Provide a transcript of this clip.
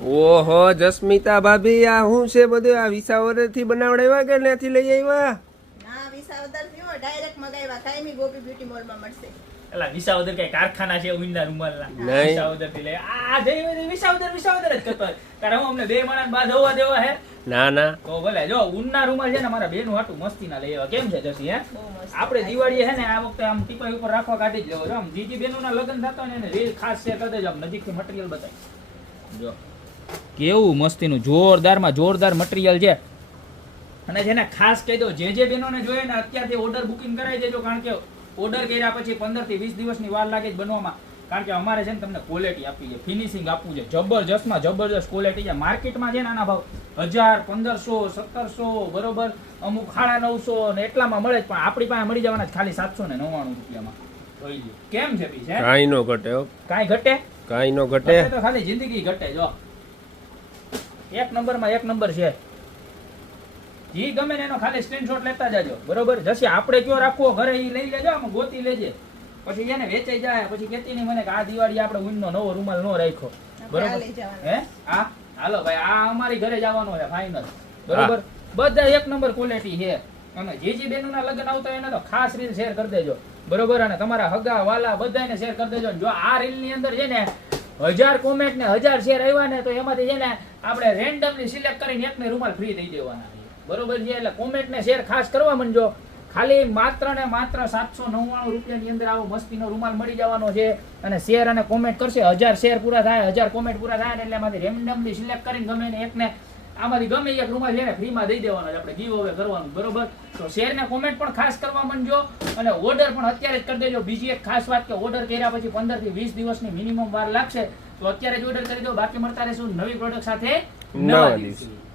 ઓહો જસ્મિતા ભાભી આ શું છે બધું? આ વિસાવદરથી બનાવડાવ્યા કે ત્યાંથી લઈ આવ્યા? ના વિસાવદર પીવો ડાયરેક્ટ મગાવ્યા. કાયમી ગોપી બ્યુટી મોલમાં મળશે. એલા વિસાવદર કઈ કારખાના છે ઉંડા રૂમાલના ના વિસાવદરથી આ જઈ વિસાવદર વિસાવદર જ કરતો હોય. હું અમને બે માણસ બાદ હોવા દેવા હે? ના ના. તો ભલે જો ઉનના રૂમાલ છે ને મારા બેનું હાટું મસ્તી ના લઈ આવ્યા. કેમ છે જસી હે? બહુ મસ્ત. આપણે દિવાળી હે ને આ વખતે આમ ટીપાઈ ઉપર રાખવા કાઢી જ લેવો. જો આમ જીજી બેનું ના લગ્ન થતા હોય ને એને રીલ ખાસ શેર કરી દેજો આમ નજીકથી મટીરિયલ બતાવી જો. કેવું મસ્તીનું જોરદારમાં જોરદાર મટીરિયલ છે. અને જેને ખાસ કહી દો જે જે બહેનોને જોઈએ ને અત્યારથી ઓર્ડર બુકિંગ કરાવી દેજો કારણ કે ઓર્ડર કર્યા પછી પંદરથી વીસ દિવસની વાર લાગે જ બનવામાં. કારણ કે અમારે છે ને તમને ક્વોલિટી આપવી છે ફિનિશિંગ આપવું છે. જબરજસ્તમાં જબરજસ્ત ક્વોલિટી છે. માર્કેટમાં છે ને આના ભાવ હજાર પંદરસો સત્તરસો બરોબર? અમુક સાડા નવસો ને એટલામાં મળે જ પણ આપણી પાસે મળી જવાના ખાલી સાતસો ને નવ્વાણું રૂપિયામાં. કેમ છે કાંઈ નો ઘટે કાંઈ ઘટે? કાંઈ નો ઘટે તો ખાલી જિંદગી ઘટે જો. એક નંબરમાં એક નંબર છે. જી ગમે ને એનો ખાલી સ્ક્રીનશોટ લેતા જાજો બરોબર? જશે. આપણે કયો રાખવો ઘરે ઈ લઈ લેજો આમ ગોતી લેજે. પછી એને વેચાઈ જાય પછી કેતી નહીં મને કે આ દિવાળી આપણે ઊનનો નવો રૂમાલ નો રાખ્યો. બરોબર આ લઈ જવાનો. હે? આ હાલો ભાઈ આ અમારી ઘરે જવાનો છે ફાઇનલ બરોબર? બધા એક નંબર ક્વોલિટી છે. અને જે જે બેનોના લગ્ન આવતા હોય એને તો ખાસ રીલ શેર કરી દેજો. બરોબર? અને તમારા હગા વાલા બધાને શેર કરી દેજો. જો આ રીલની અંદર છે ને હજાર કોમેન્ટ ને હજાર શેર આવ્યા ને તો એમાંથી છે ને આપણે રેન્ડમલી સિલેક્ટ કરીને એકને રૂમાલ ફ્રી દઈ દેવાના બરોબર છે? એટલે કોમેન્ટ ને શેર ખાસ કરવા માંડજો. ખાલી માત્ર ને માત્ર સાતસો નવ્વાણું રૂપિયાની અંદર આવો મસ્તીનો રૂમાલ મળી જવાનો છે અને શેર અને કોમેન્ટ કરશે. હજાર શેર પૂરા થાય, હજાર કોમેન્ટ પૂરા થાય એટલે એમાંથી રેન્ડમલી સિલેક્ટ કરીને ગમે એકને આમાંથી ગમે એક રૂમાલ છે ફ્રીમાં દઈ દેવાનો આપણે ગીવ હવે કરવાનું, બરોબર? તો શેર ને કોમેન્ટ પણ ખાસ કરવા માંડજો અને ઓર્ડર પણ અત્યારે જ કરી દેજો. બીજી એક ખાસ વાત કે ઓર્ડર કર્યા પછી પંદરથી વીસ દિવસની મિનિમમ વાર લાગશે. તો અત્યારે જ ઓર્ડર કરી દો. બાકી મળતા રહેશું નવી પ્રોડક્ટ સાથે. નવા. દિવસે.